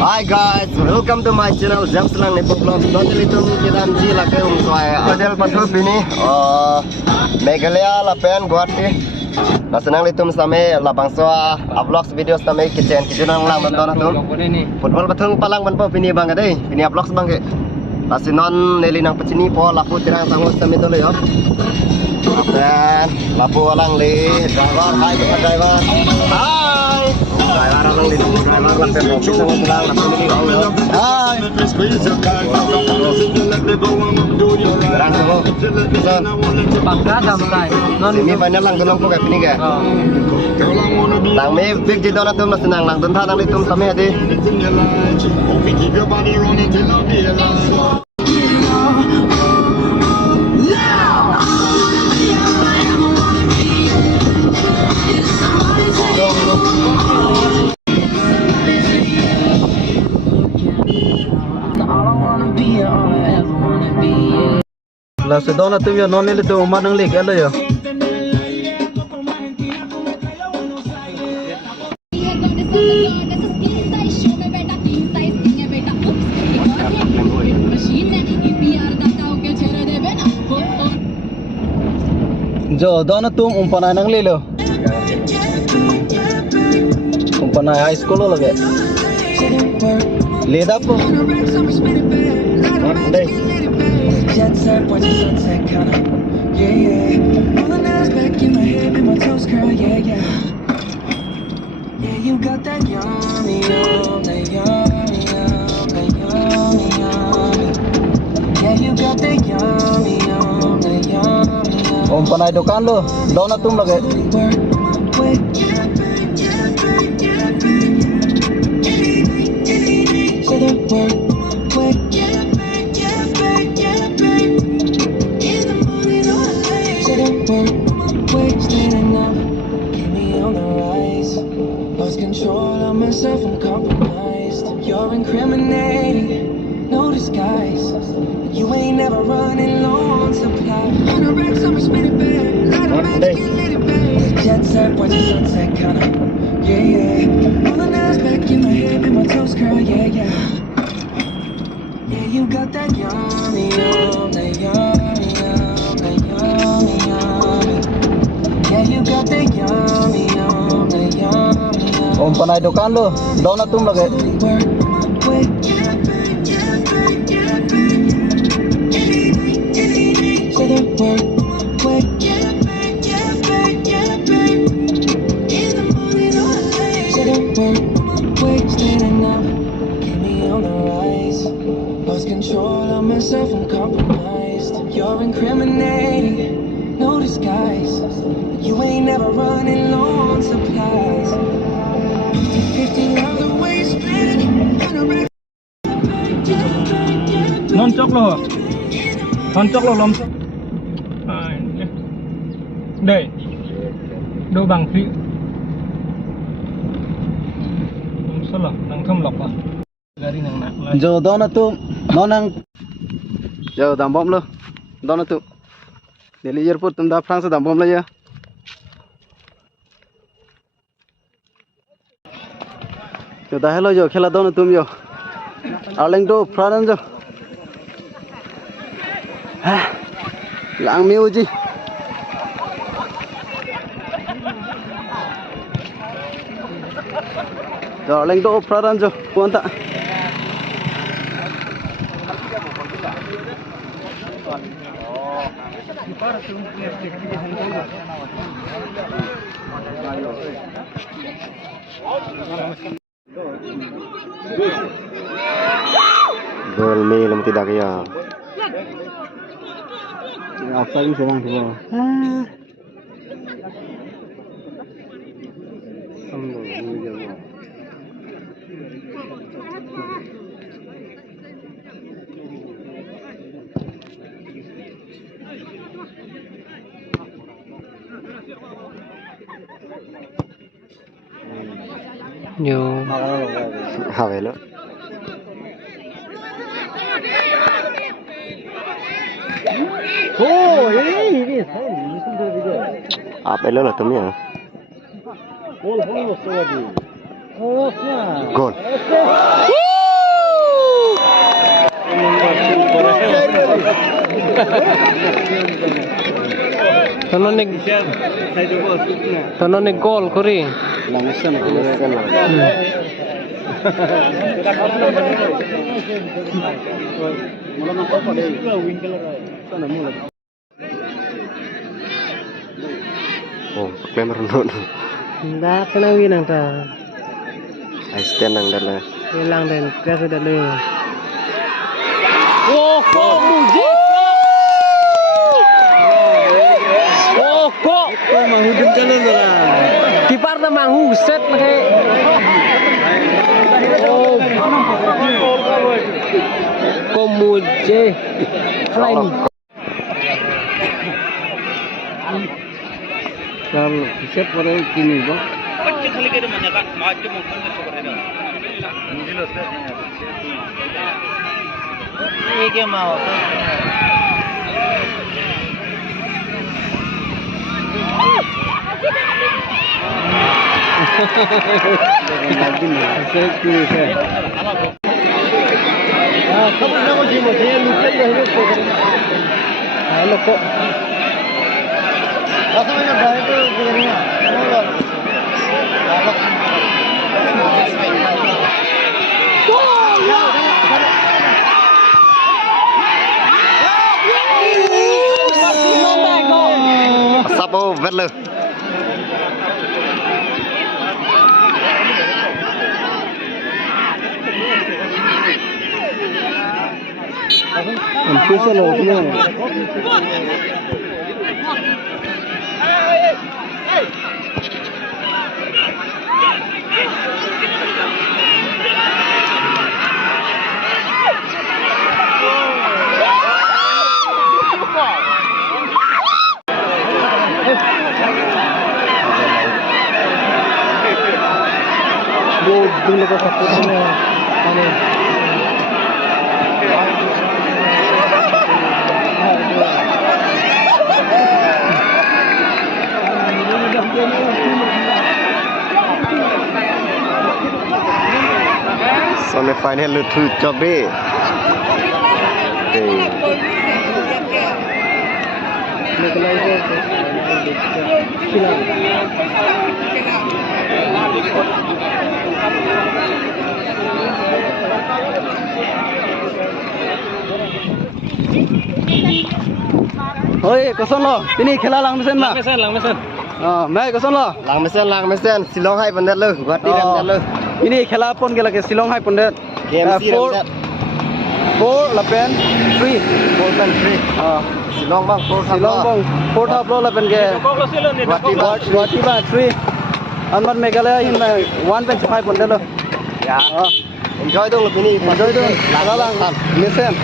Hi guys, welcome to my channel James Lang Nipo Vlog. Today itu kita nanti lagi soal hotel Patu Bini, Meghalaya Lapen Guwahati. Nasenang itu sampai lapang soa vlogs video sampai kitchen kijunang lang bentar tu. Football betul palang benpo Bini bang ada, Bini vlogs bang ke. Nasinon neli nang pecini po lapu tirang sangus sampai tu le yo. Dan lapu alang le driver, hi driver. Hi. Driver alang le driver lapen office sangus bilang lapu ni kau yo. Hi. Berang semua. Bangka sampai. Ini banyak lang tulong po kayak ini ke. Lang me big jidon na tum na senang lang dun thanang litum sami adi. Là sẽ đó là tôi giờ nó nên là tôi mà đang liệt cái rồi. Giờ đó là tôi umpanai năng liệt rồi. Umpanai high school rồi kìa. Liệt up không? Đây. Jet set, watch the sunset, kinda. Yeah, yeah. Rolling eyes back in my head, and my toes curl, yeah, yeah. Yeah, you got that yummy, yum, that yummy, yum, that yummy, yummy. Yeah, you got that yummy, yum, that yummy, yum. Umpanai dukan lo, đó là tum lagi. You're incriminating, no disguise. You ain't never running low on supply. 100 racks, I'ma spin it back. Let it match, get lit it back. Jet set, watch the sunset, kinda. Yeah, yeah. Rolling eyes back in my head, and my toes curl, yeah, yeah. Yeah, you got that yummy, yum, that yummy, yum, that yummy, yummy. Yeah, you got that yummy, yum, that yummy, yum. Umpanai dukan lo, đó là tum lagi. You're incriminating, no disguise. You ain't never running low on supplies. 50 love the way you spin it. Non chốc lo lom. Đây. Đôi bằng phí. Sao là đang thâm lọc à? Giờ đó là tụi nó đang giờ đảm bom luôn. Đó là tụi Delhi airport tụi ta France đảm bom lấy ya. Giờ ta hello giờ khela đó là tụi giờ. Arlington France giờ. Lang miu gì? Rồi lên đô Pradan rồi, quan tạ. Girl me lam tidak ya. Outside ni serang tu. Yo. Havelo. Oh, ini musim dia. Apa lo lah tu ya? Gol, gol, gol. Gol. Tanah gol kori. Langsan aku. Mula nampak apa dia? Wing color. Sana mula. Oh, memang renut. Dah kena win nang ta. Ai stand nang dalam. Hilang dan biasa dah le. Oh, kok mujib. Oh, kok mahudin jalan lah. Kipar dah mahu set pakai. Oh, kok mujib. Lain. Kalau set pada kini bang. Ini mau. Halo kok. Rasanya baik itu begini. Sapo verle. Empieza la opinión. Dulu kau satunya, mana? Semi final lutu jobe. Oi, kosong lo. Ini khela lang mesin mah. Lang mesin. Ah, mai kosong lo. Lang mesin Silong hai pandat lu, Guwahati pandat lu. Ini khela pon ke lagi Silong hai pandat. KMC pandat. 4 lapen 3. 4 dan 3. Ah, Silong bang, 4 Silong bang 4 thap lo lapen ke. Guwahati bang 3. Anman Meghalaya in 1.5 pandat lo. Ya. Enjoy dong lebih ni. Enjoy dong. Khela lang mesin.